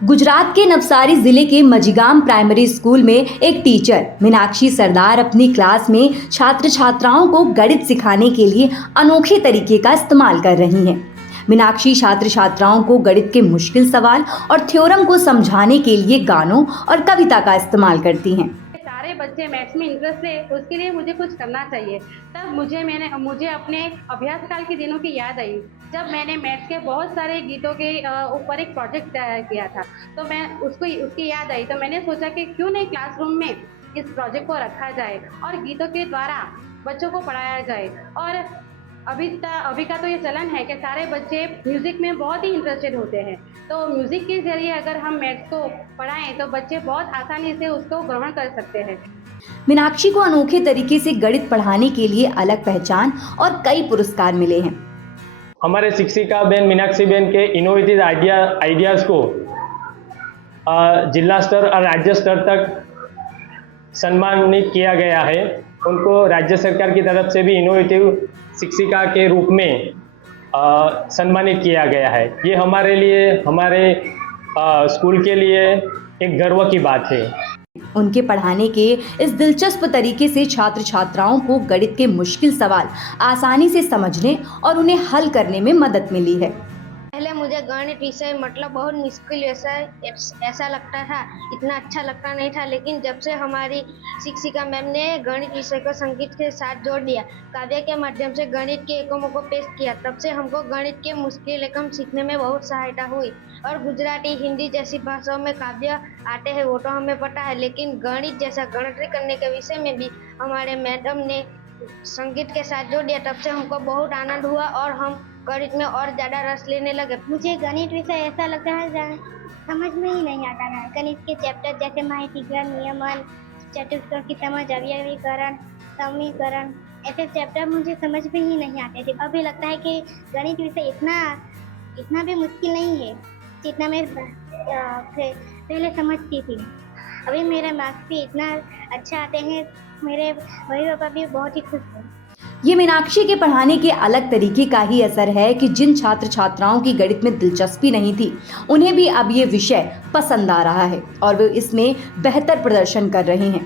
गुजरात के नवसारी जिले के मझगाम प्राइमरी स्कूल में एक टीचर मीनाक्षी सरदार अपनी क्लास में छात्र छात्राओं को गणित सिखाने के लिए अनोखे तरीके का इस्तेमाल कर रही हैं। मीनाक्षी छात्र छात्राओं को गणित के मुश्किल सवाल और थ्योरम को समझाने के लिए गानों और कविता का इस्तेमाल करती हैं। सारे बच्चे मैथ्स में इंटरेस्ट ले, उसके लिए मुझे कुछ करना चाहिए। तब मुझे अपने अभ्यास काल के दिनों की याद आई, जब मैंने मैथ्स के बहुत सारे गीतों के ऊपर एक प्रोजेक्ट तैयार किया था। तो मैं उसकी याद आई, तो मैंने सोचा कि क्यों नहीं क्लासरूम में इस प्रोजेक्ट को रखा जाए और गीतों के द्वारा बच्चों को पढ़ाया जाए। और अभी का तो ये चलन है कि सारे बच्चे म्यूज़िक में बहुत ही इंटरेस्टेड होते हैं, तो म्यूज़िक के ज़रिए अगर हम मैथ्स को पढ़ाएं तो बच्चे बहुत आसानी से उसको ग्रहण कर सकते हैं। मीनाक्षी को अनोखे तरीके से गणित पढ़ाने के लिए अलग पहचान और कई पुरस्कार मिले हैं। हमारे शिक्षिका बहन मीनाक्षी बहन के इनोवेटिव आइडियाज़ को जिला स्तर और राज्य स्तर तक सम्मानित किया गया है। उनको राज्य सरकार की तरफ से भी इनोवेटिव शिक्षिका के रूप में सम्मानित किया गया है। ये हमारे लिए, हमारे स्कूल के लिए एक गर्व की बात है। उनके पढ़ाने के इस दिलचस्प तरीके से छात्र छात्राओं को गणित के मुश्किल सवाल आसानी से समझने और उन्हें हल करने में मदद मिली है। पहले मुझे गणित विषय मतलब बहुत मुश्किल ऐसा लगता था, इतना अच्छा लगता नहीं था। लेकिन जब से हमारी शिक्षिका मैम ने गणित विषय को संगीत के साथ जोड़ दिया, काव्य के माध्यम से गणित के एकमों को पेश किया, तब से हमको गणित के मुश्किल एकम सीखने में बहुत सहायता हुई। और गुजराती, हिंदी जैसी भाषाओं में काव्य आते हैं वो तो हमें पता है, लेकिन गणित जैसा गणित करने के विषय में भी हमारे मैडम ने संगीत के साथ जोड़ दिया। तब से हमको बहुत आनंद हुआ और हम गणित में और ज़्यादा रस लेने लगे। मुझे गणित विषय ऐसा लगता है समझ में ही नहीं आता है। गणित के चैप्टर जैसे माहीतीकरण, नियमन, चतुष्कोण की समझ, अवयवीकरण, समीकरण, ऐसे चैप्टर मुझे समझ में ही नहीं आते थे। अभी लगता है कि गणित विषय इतना भी मुश्किल नहीं है जितना मैं पहले समझती थी। अभी मेरे मार्क्स भी इतना अच्छा आते हैं, मेरे मम्मी पापा भी बहुत ही खुश हैं। ये मीनाक्षी के पढ़ाने के अलग तरीके का ही असर है कि जिन छात्र छात्राओं की गणित में दिलचस्पी नहीं थी, उन्हें भी अब ये विषय पसंद आ रहा है और वे इसमें बेहतर प्रदर्शन कर रहे हैं।